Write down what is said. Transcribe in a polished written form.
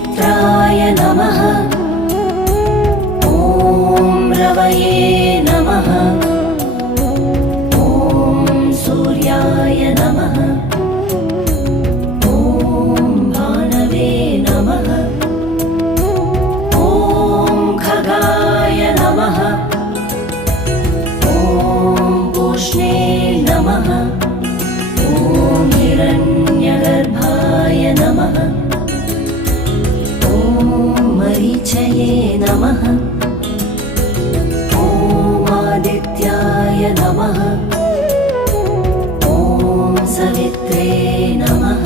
मित्राय नमः। ॐ रवये नमः। ॐ सूर्याय नमः। ॐ भानवे नमः। ॐ खगाय नमः। ॐ पूष्णे नमः। ॐ हिरण्यगर्भाय नमः। ॐ मरीचये नमः। ॐ आदित्याय नमः। ॐ सवित्रे नमः।